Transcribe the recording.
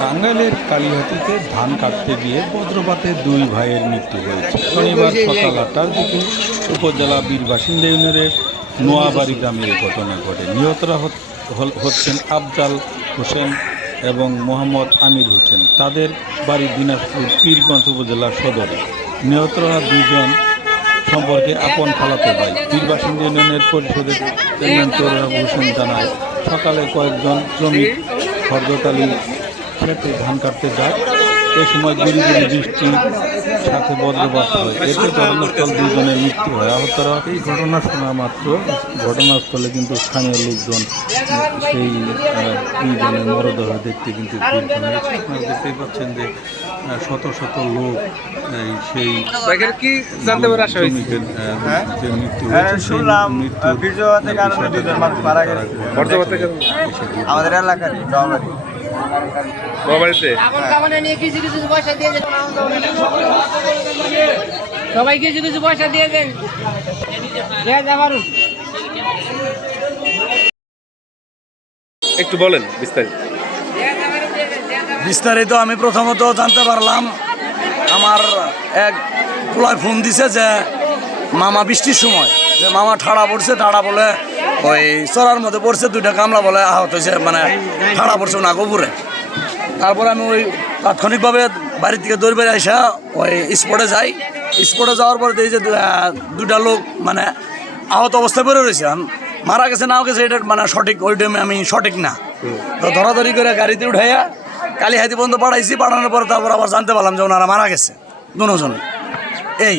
টাঙ্গাইলের কালীহাতিতে ধান কাটতে গিয়ে বজ্রপাতে দুই ভাইয়ের মৃত্যু হয়েছে। শনিবার সকাল আটটার দিকে উপজেলা বীর বাসিন্দা ইউনিয়নের নোয়াবাড়ি গ্রামে এই ঘটনা ঘটে। নিহতরা হচ্ছেন আফজাল হোসেন এবং মোহাম্মদ আমির হোসেন। তাদের বাড়ি দিনাজপুর পীরগঞ্জ উপজেলার সদরে। নিহতরা দুইজন সম্পর্কে আপন খালাতো ভাই। বীর বাসিন্দা ইউনিয়নের পরিষদের চেয়ারম্যান তোরহাব হোসেন জানায়, সকালে কয়েকজন শ্রমিক হরদতালি খেতে ধান কাটতে যায় এ সময় গুড়ি গুড়ি বৃষ্টির সাথে বজ্রপাত হয়। এতে ঘটনাস্থল দুজনের মৃত্যু হয়। আহতরা এই ঘটনা শোনা মাত্র। ঘটনাস্থলে কিন্তু স্থানীয় লোকজন সেই দুইজনের মরদেহ দেখতে কিন্তু আপনারা দেখতেই পাচ্ছেন যে শত শত লোক সেই এখানে কি জানতে পারে আসা হয়েছে? যে মৃত্যু হ্যাঁ, হয়েছে সেই শুনলাম, মৃত্যু কারণে আমাদের এলাকারই সবাই কিছু কিছু পয়সা দিয়ে দেন। একটু বলেন বিস্তারিত। বিস্তারিত আমি প্রথমত জানতে পারলাম আমার এক পোলায় ফোন দিছে যে মামা বৃষ্টির সময় যে মামা ঠাড়া পড়ছে ঠাড়া বলে ওই চড়ার মধ্যে পড়ছে দুইটা কামলা বলে আহত হয়েছে মানে ঠাড়া পড়ছে না গোপুরে তারপর আমি ওই তাৎক্ষণিকভাবে বাড়ি থেকে দৌড় বেড়ে আসা ওই স্পটে যাই। স্পটে যাওয়ার পর দেখি যে দু- আহ, লোক মানে আহত অবস্থায় পড়ে রয়েছে। মারা গেছে নাও গেছে এটা মানে সঠিক ওই টাইমে আমি সঠিক না। তো ধরাধরি করে গাড়িতে উঠাইয়া কালীহাতি পর্যন্ত পাঠাইছি পাঠানোর পরে তারপর আবার জানতে পারলাম যে ওনারা মারা গেছে দুজনে। এই।